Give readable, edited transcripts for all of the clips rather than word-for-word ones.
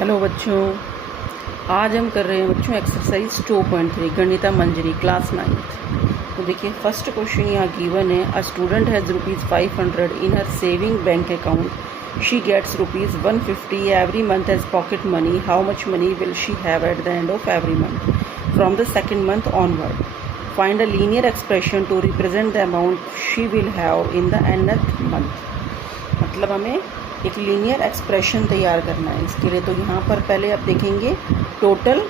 Hello बच्चों, आज हम कर रहे हैं बच्चों एक्सरसाइज 2.3 गणिता मंजरी क्लास 9th। तो देखिए फर्स्ट क्वेश्चन यहाँ गिवन है। A student has ₹500 in her saving bank account. She gets ₹150 every month as pocket money. How much money will she have at the end of every month from the second month onward. Find a linear expression to represent the amount she will have in the nth month. मतलब हमें एक linear expression तैयार करना है इसके लिए। तो यहाँ पर पहले आप देखेंगे टोटल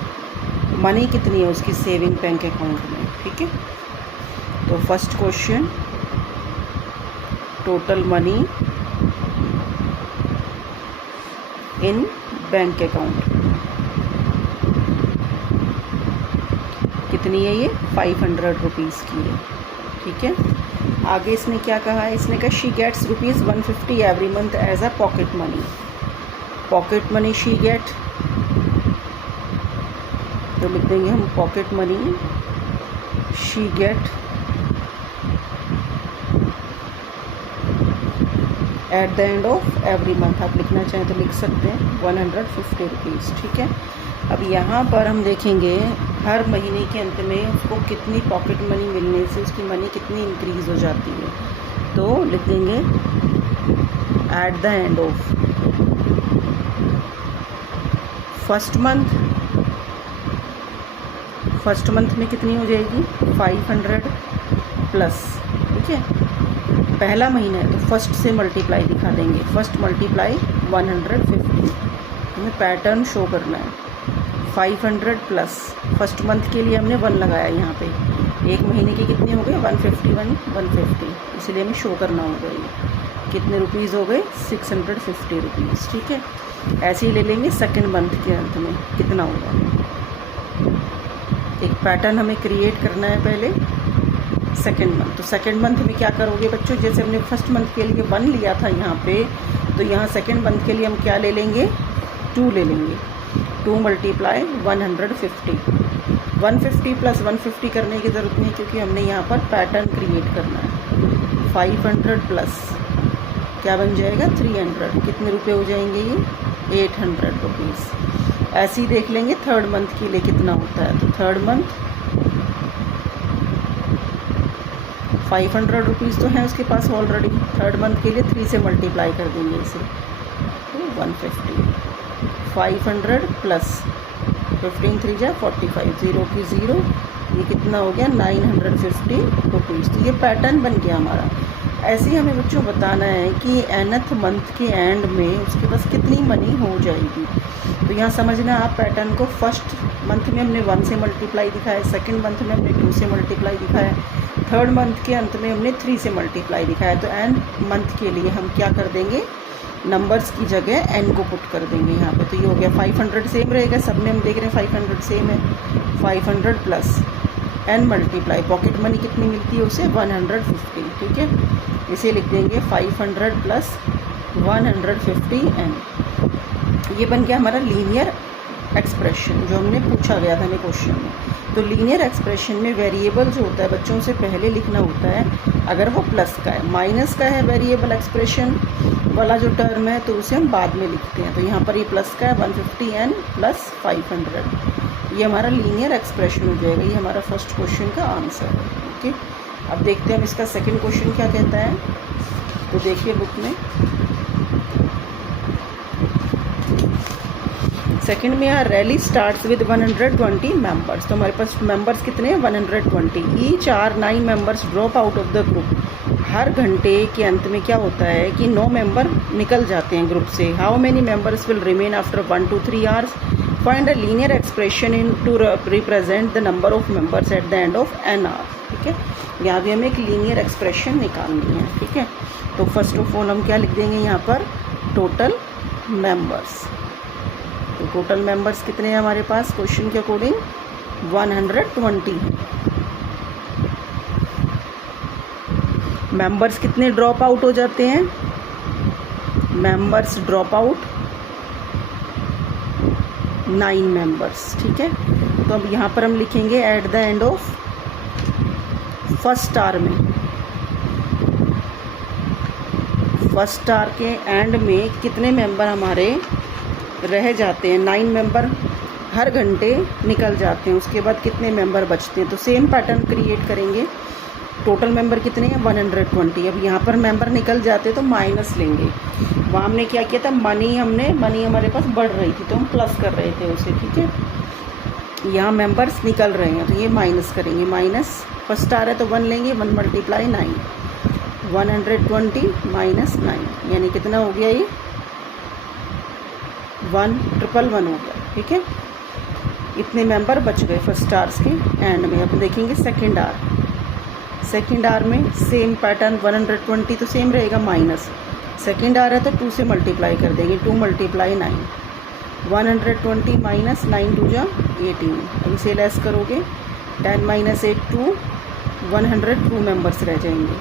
मनी कितनी है उसकी सेविंग बैंक अकाउंट में। ठीक है, तो first question, total money in bank account कितनी है? ये 500 रुपीज़ की है। ठीक है, आगे इसने क्या कहा है? इसने कहा she gets ₹150 every month as a pocket money. Pocket money she get, तो लिख देंगे हम pocket money she get at the end of every month. आप लिखना चाहें तो लिख सकते हैं 150 रुपीज़। ठीक है, अब यहाँ पर हम देखेंगे हर महीने के अंत में उसको कितनी पॉकेट मनी मिलने से उसकी मनी कितनी इंक्रीज़ हो जाती है। तो लिख देंगे eight the end of first month. First month में कितनी हो जाएगी? 500 प्लस। ठीक है, पहला महीना है तो फर्स्ट से मल्टीप्लाई दिखा देंगे। फर्स्ट मल्टीप्लाई 150, हमें पैटर्न शो करना है। 500 प्लस फर्स्ट मंथ के लिए हमने 1 लगाया यहाँ पे। एक महीने के कितने हो गए? 150, इसीलिए हमें शो करना होगा ये कितने रुपीज़ हो गए? 650 रुपीज़। ठीक है, ऐसे ही ले लेंगे सेकंड मंथ के अंत में कितना होगा। एक पैटर्न हमें क्रिएट करना है पहले सेकंड मंथ। तो सेकंड मंथ में क्या करोगे बच्चों? जैसे हमने फर्स्ट मंथ के लिए 1 लिया था यहाँ पे, तो यहाँ सेकंड मंथ के लिए हम क्या ले लेंगे? 2 ले लेंगे। 2 मल्टीप्लाई 150। 150 प्लस 150 करने की ज़रूरत नहीं क्योंकि हमने यहाँ पर पैटर्न क्रिएट करना है। 500 प्लस क्या बन जाएगा? 300। कितने रुपए हो जाएंगे ये? 800 रुपीज़। ऐसे ही देख लेंगे थर्ड मंथ के लिए कितना होता है। तो थर्ड मंथ 500 रुपीज़ तो है उसके पास ऑलरेडी। थर्ड मंथ के लिए 3 से मल्टीप्लाई कर देंगे इसे, तो 150। 500 प्लस 15 3 जा 45, 0 की 0, ये कितना हो गया? 950 रुपीज़। तो ये पैटर्न बन गया हमारा। ऐसे ही हमें बच्चों बताना है कि nth मंथ के एंड में उसके पास कितनी मनी हो जाएगी। तो यहाँ समझना आप पैटर्न को। फर्स्ट मंथ में हमने 1 से मल्टीप्लाई दिखाया, सेकंड मंथ में हमने 2 से मल्टीप्लाई दिखाया, थर्ड मंथ के अंत में हमने 3 से मल्टीप्लाई दिखाया। तो एंड मंथ के लिए हम क्या कर देंगे? नंबर्स की जगह n को पुट कर देंगे यहाँ पे। तो ये हो गया 500 सेम रहेगा, सब में हम देख रहे हैं 500 सेम है। 500 plus n multiply pocket money कितनी मिलती है उसे? 150। ठीक है, इसे लिख देंगे 500 प्लस 150 n। ये बन गया हमारा लीनियर एक्सप्रेशन जो हमने पूछा गया था हमें क्वेश्चन में। तो लीनियर एक्सप्रेशन में वेरिएबल जो होता है बच्चों से पहले लिखना होता है अगर वो प्लस का है। माइनस का है वेरिएबल एक्सप्रेशन वाला जो टर्म है तो उसे हम बाद में लिखते हैं। तो यहाँ पर ये प्लस का है 150n प्लस 500, ये हमारा लीनियर एक्सप्रेशन हो जाएगा। ये हमारा फर्स्ट क्वेश्चन का आंसर है। ओके, अब देखते हैं हम इसका सेकेंड क्वेश्चन क्या कहता है। तो देखिए बुक में सेकंड में यहाँ रैली स्टार्ट्स विद 120 मेंबर्स। तो हमारे पास मेंबर्स कितने हैं? 120। Each hour 9 members drop out of the group. हर घंटे के अंत में क्या होता है कि 9 मेंबर निकल जाते हैं ग्रुप से। How many members will remain after 1 to 3 hours? Find a linear expression in to represent the number of members at the end of n hour। ठीक है, यहाँ भी हमें एक लीनियर एक्सप्रेशन निकालनी है। ठीक है, तो फर्स्ट ऑफ ऑल हम क्या लिख देंगे यहाँ पर? Total members. तो टोटल मेंबर्स कितने हैं हमारे पास? क्वेश्चन के अकॉर्डिंग 120 है। मेंबर्स कितने ड्रॉप आउट हो जाते हैं? Members drop out 9 members. ठीक है, तो अब यहाँ पर हम लिखेंगे eight the end of first star में। फर्स्ट स्टार के एंड में कितने मेंबर हमारे रह जाते हैं, 9 मेंबर हर घंटे निकल जाते हैं, उसके बाद कितने मेंबर बचते हैं। तो सेम पैटर्न क्रिएट करेंगे। टोटल मेंबर कितने हैं 120। अब यहाँ पर मेंबर निकल जाते तो माइनस लेंगे। वहाँ हमने क्या किया था, मनी हमारे पास बढ़ रही थी तो हम प्लस कर रहे थे उसे, ठीक है। यहाँ मेंबर्स निकल रहे हैं तो ये माइनस करेंगे। माइनस फर्स्ट आ रहा है तो 1 लेंगे, 1 × 9, 120 माइनस 9 यानी कितना हो गया, ये 1111 हो गया, ठीक है। इतने मेंबर बच गए फर्स्ट आवर्स के एंड में। अब देखेंगे सेकेंड आवर। सेकेंड आवर में सेम पैटर्न, 120 तो सेम रहेगा माइनस। सेकेंड आवर है तो 2 से मल्टीप्लाई कर देंगे, 2 × 9, 120 माइनस 9 2 × 18। अब इसे लेस करोगे 10 - 8 2, 102 मेंबर्स रह जाएंगे।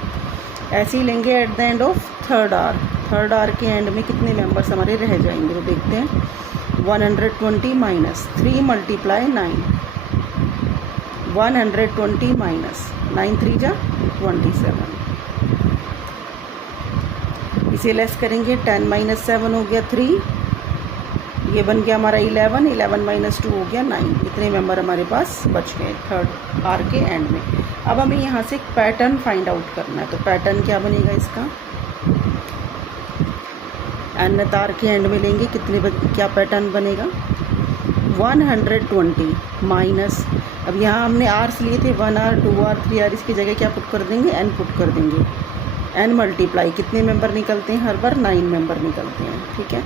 ऐसे ही लेंगे at the end of third hour. Third hour के एंड में कितने मेंबर्स हमारे रह जाएंगे तो देखते हैं। 120 माइनस 3 × 9, 120 माइनस 9 3 × 27। इसे लेस करेंगे, 10 - 7 हो गया 3, ये बन गया हमारा 11, 11 - 2 हो गया 9। इतने मेंबर हमारे पास बच गए थर्ड आवर के एंड में। अब हमें यहाँ से एक पैटर्न फाइंड आउट करना है। तो पैटर्न क्या बनेगा इसका, nth आवर के एंड में लेंगे, क्या पैटर्न बनेगा 120 माइनस। अब यहाँ हमने आवर्स लिए थे 1 आवर 2 आवर 3 आवर, इसकी जगह क्या पुट कर देंगे, n पुट कर देंगे। n मल्टीप्लाई कितने मेंबर निकलते हैं हर बार, 9 मेंबर निकलते हैं, ठीक है।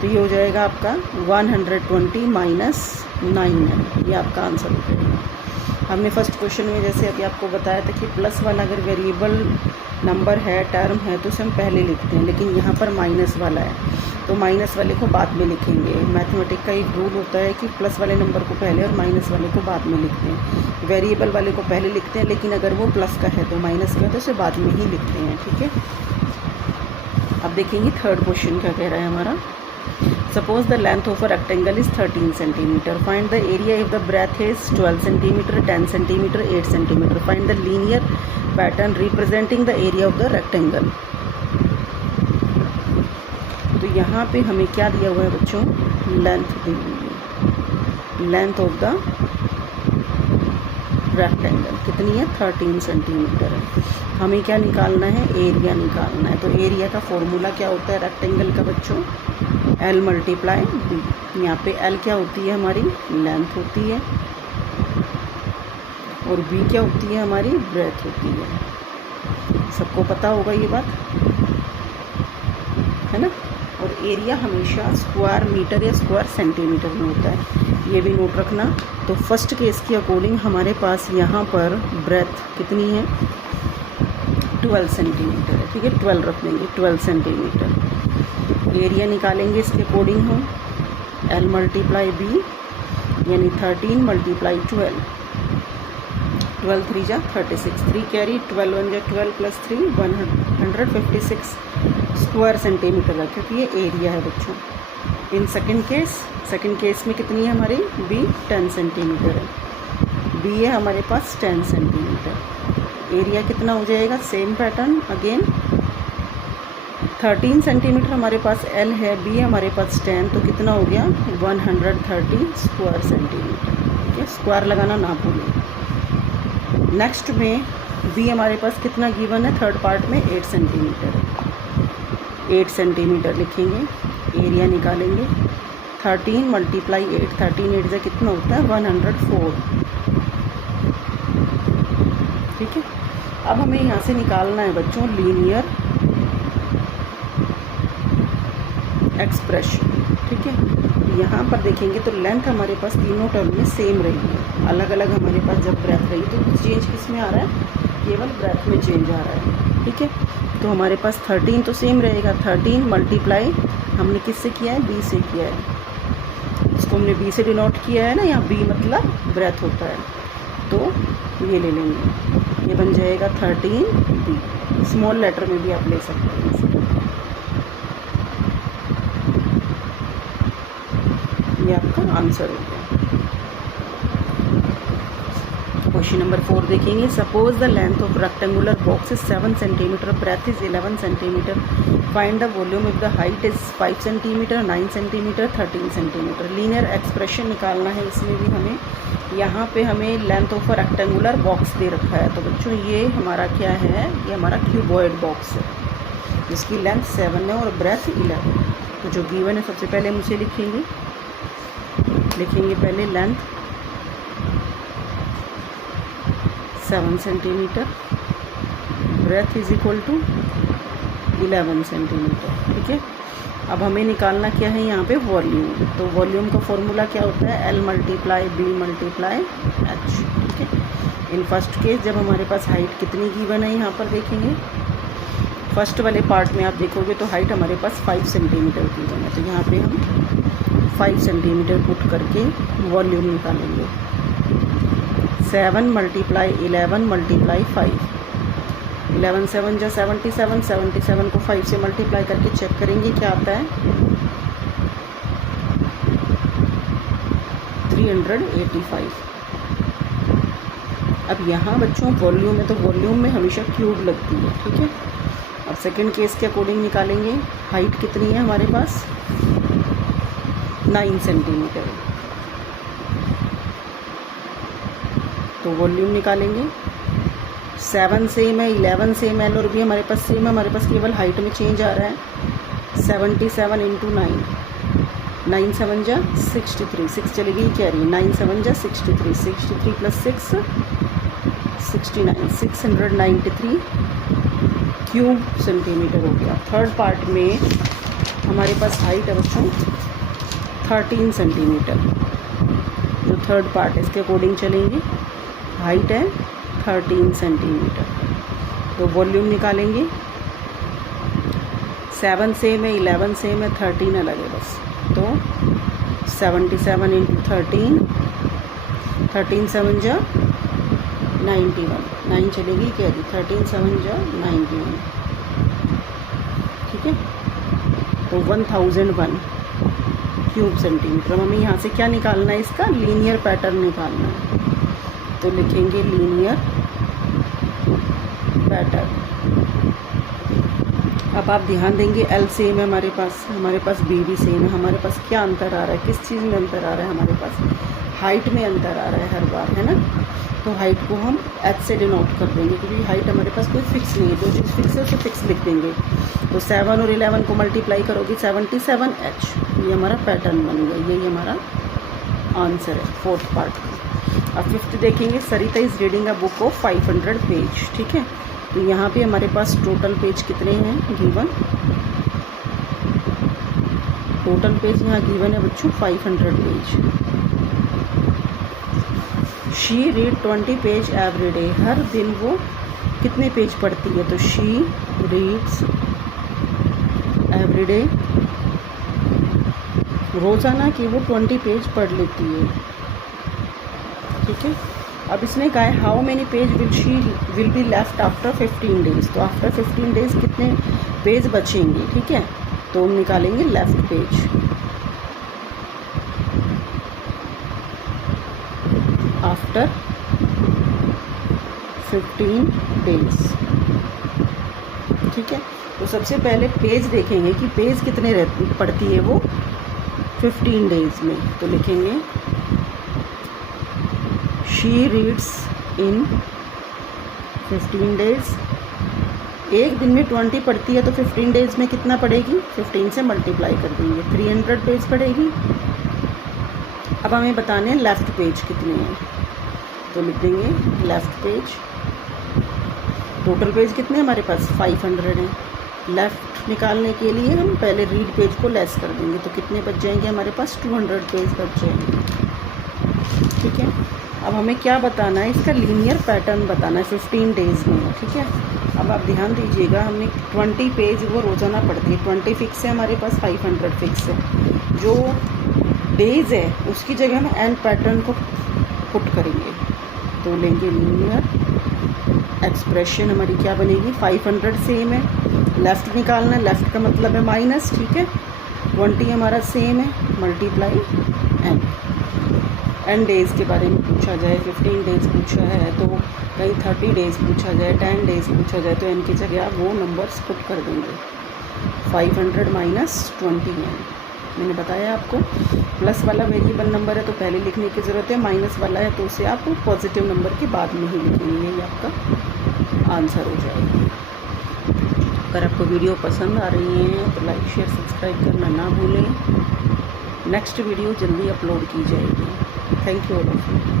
तो ये हो जाएगा आपका 120 माइनस 9n, ये आपका आंसर हो जाएगा। हमने फर्स्ट क्वेश्चन में जैसे अभी आपको बताया था कि प्लस वाला अगर वेरिएबल नंबर है, टर्म है, तो उसे हम पहले लिखते हैं, लेकिन यहाँ पर माइनस वाला है तो माइनस वाले को बाद में लिखेंगे। मैथमेटिक का एक रूल होता है कि प्लस वाले नंबर को पहले और माइनस वाले को बाद में लिखते हैं। वेरिएबल वाले को पहले लिखते हैं, लेकिन अगर वो प्लस का है तो माइनस का है तो उसे बाद में ही लिखते हैं, ठीक है। अब देखेंगे थर्ड क्वेश्चन क्या कह रहा है हमारा। Suppose the length of a rectangle is 13 cm. Find the area if the breadth is 12 cm, 10 cm, 8 cm. Find the linear pattern representing the area of the rectangle. तो यहाँ पे हमें क्या दिया हुआ है बच्चों, लेंथ दी हुई है। लेंथ ऑफ द रेक्टेंगल कितनी है 13 सेंटीमीटर है। हमें क्या निकालना है, एरिया निकालना है। तो एरिया का फॉर्मूला क्या होता है रेक्टेंगल का बच्चों, L × B। यहाँ पे L क्या होती है हमारी, लेंथ होती है, और B क्या होती है हमारी, ब्रेथ होती है। सबको पता होगा ये बात, है ना। और एरिया हमेशा स्क्वायर मीटर या स्क्वायर सेंटीमीटर में होता है, ये भी नोट रखना। तो फर्स्ट केस के अकॉर्डिंग हमारे पास यहाँ पर ब्रेथ कितनी है 12 सेंटीमीटर है, ठीक है। 12 रख लेंगे, 12 सेंटीमीटर। एरिया निकालेंगे इसके अकॉर्डिंग हम, L × B यानी 13 × 12, 12 3 × 36, 3 कैरी, 12 1 × 12 + 3 156 स्क्वायर सेंटीमीटर है, क्योंकि ये एरिया है बच्चों। इन सेकंड केस में कितनी है हमारी, B 10 सेंटीमीटर है। B है हमारे पास 10 सेंटीमीटर। एरिया कितना हो जाएगा, सेम पैटर्न अगेन, 13 सेंटीमीटर हमारे पास L है, B हमारे पास 10, तो कितना हो गया 130 स्क्वायर सेंटीमीटर, ठीक है। स्क्वायर लगाना ना भूलें। नेक्स्ट में B हमारे पास कितना गिवन है, थर्ड पार्ट में 8 सेंटीमीटर है, 8 सेंटीमीटर लिखेंगे। एरिया निकालेंगे, 13 × 8, 13 8 से कितना होता है 104, ठीक है। अब हमें यहाँ से निकालना है बच्चों लीनियर एक्सप्रेशन, ठीक है। यहाँ पर देखेंगे तो लेंथ हमारे पास तीनों टर्म में सेम रही है, अलग अलग हमारे पास जब ब्रेथ रही तो कुछ चेंज किस में आ रहा है, केवल ब्रेथ में चेंज आ रहा है, ठीक है। तो हमारे पास 13 तो सेम रहेगा, 13 मल्टीप्लाई हमने किससे किया है, B से किया है। इसको हमने B से डिनोट किया है ना, यहाँ B मतलब ब्रेथ होता है, तो ये ले लेंगे, ये बन जाएगा 13B। स्मॉल लेटर में भी आप ले सकते हैं इसे। ये आपका आंसर हो गया। क्वेश्चन नंबर 4 देखेंगे। Suppose the length of rectangular box is 7 centimetre, breadth is 11 centimetre, find the volume if the height is 5 centimetre, 9 centimetre, 13 centimetre. Linear expression निकालना है। इसमें भी हमें यहाँ पे हमें लेंथ ऑफ रेक्टेंगुलर बॉक्स दे रखा है। तो बच्चों ये हमारा क्या है, ये हमारा क्यूबॉइड बॉक्स है जिसकी लेंथ 7 है और ब्रेथ 11। तो जो गिवन है सबसे पहले हम उसे लिखेंगे पहले length 7 centimetre, breadth is equal to 11 centimetre. ठीक है, अब हमें निकालना क्या है यहाँ पे वॉल्यूम। तो वॉल्यूम का फॉर्मूला क्या होता है, L multiply B multiply H। ठीक है, इन फर्स्ट केस जब हमारे पास हाइट कितनी गिवन है यहाँ पर देखेंगे, फर्स्ट वाले पार्ट में आप देखोगे तो हाइट हमारे पास 5 सेंटीमीटर गिवन है। तो यहाँ पे हम 5 सेंटीमीटर पुट करके वॉल्यूम निकालेंगे। 7 मल्टीप्लाई 11 मल्टीप्लाई 5, 11 7 जा 77, 77 को 5 से मल्टीप्लाई करके चेक करेंगे क्या आता है, 385। अब यहाँ बच्चों वॉल्यूम है तो वॉल्यूम में हमेशा क्यूब लगती है। ठीक है, अब सेकंड केस के अकॉर्डिंग निकालेंगे। हाइट कितनी है हमारे पास, 9 सेंटीमीटर। तो वॉल्यूम निकालेंगे। 7 सेम है, 11 सेम है, और भी हमारे पास सेम है। हमारे पास केवल हाइट में चेंज आ रहा है। 77 इंटू 9, 9 7 जा 63, 6 चली गई कैरी, 9 7 जा 63, 63 प्लस 6 69, 693 क्यूब सेंटीमीटर हो गया। थर्ड पार्ट में हमारे पास हाइट है बच्चों 13 सेंटीमीटर। जो थर्ड पार्ट है इसके अकॉर्डिंग चलेंगे, हाइट है 13 सेंटीमीटर। तो वॉल्यूम निकालेंगे। 7 सेम है, 11 सेम है, 13 अलग है बस। तो 77 इंटू 13, 13 7 जा 91, 9 चलेगी क्या जी, 13 7 जा 91। ठीक है, तो 1001 क्यूब सेंटीमीटर। अब हमें यहाँ से क्या निकालना है, इसका लीनियर पैटर्न निकालना है। तो लिखेंगे लीनियर पैटर्न। अब आप ध्यान देंगे L सेम है हमारे पास B भी सेम है। हमारे पास क्या अंतर आ रहा है, किस चीज़ में अंतर आ रहा है, हमारे पास हाइट में अंतर आ रहा है हर बार, है ना। तो हाइट को हम H से डिनोट कर देंगे क्योंकि हाइट हमारे पास कोई फिक्स नहीं है। जो चीज़ फिक्स है उसे फिक्स लिख देंगे। तो 7 और 11 को मल्टीप्लाई करोगे 77H, ये हमारा पैटर्न बन गया। यही हमारा आंसर है फोर्थ पार्ट का। अब फिफ्थ देखेंगे। Sarita is reading a book of 500 page. ठीक है, तो यहाँ पे हमारे पास टोटल पेज कितने हैं गिवन, टोटल पेज यहाँ गिवन है बच्चों 500 page. She read 20 page every day. हर दिन वो कितने पेज पढ़ती है, तो शी रीड्स एवरी डे, रोज़ाना की वो 20 पेज पढ़ लेती है। ठीक है, अब इसने कहा है how many page will be left after 15 days. तो आफ्टर 15 डेज कितने पेज बचेंगे। ठीक है, तो हम निकालेंगे लेफ्ट पेज। After 15 days. ठीक है, तो सबसे पहले पेज देखेंगे कि पेज कितने पढ़ती है वो 15 डेज में। तो लिखेंगे शी रीड्स इन 15 डेज। एक दिन में 20 पढ़ती है तो 15 डेज में कितना पढ़ेगी, 15 से मल्टीप्लाई कर देंगे, 300 पेज पढ़ेगी। अब हमें बताने हैं लेफ़्ट पेज कितने हैं, तो लिख देंगे लेफ़्ट पेज। टोटल पेज कितने हमारे पास 500 हैं। लेफ़्ट निकालने के लिए हम पहले रीड पेज को लेस कर देंगे, तो कितने बच जाएंगे हमारे पास 200 पेज बच जाएंगे। ठीक है, अब हमें क्या बताना है, इसका लीनियर पैटर्न बताना है 15 डेज़ में। ठीक है, अब आप ध्यान दीजिएगा, हमने 20 पेज वो रोज़ाना पढ़ती है, 20 फिक्स है हमारे पास, 500 फिक्स है। जो डेज़ है उसकी जगह हम एंड पैटर्न को पुट करेंगे, तो लेंगे लीनियर एक्सप्रेशन हमारी क्या बनेगी, 500 सेम है, लेफ़्ट निकालना है, लेफ़्ट का मतलब है माइनस। ठीक है, 20 हमारा सेम है, मल्टीप्लाई एन, एन डेज़ के बारे में पूछा जाए, 15 डेज़ पूछा है तो कहीं 30 डेज़ पूछा जाए, 10 डेज़ पूछा जाए, तो एन की जगह आप वो नंबर्स पुट कर देंगे। 500 माइनस 29 मैंने बताया आपको। प्लस वाला वेरिएबल नंबर है तो पहले लिखने की ज़रूरत है, माइनस वाला है तो उसे आप पॉजिटिव नंबर के बाद में ही लिखेंगे, यही आपका आंसर हो जाएगा। अगर आपको वीडियो पसंद आ रही है तो लाइक शेयर सब्सक्राइब करना ना भूलें। नेक्स्ट वीडियो जल्दी अपलोड की जाएगी। Thank you all of you.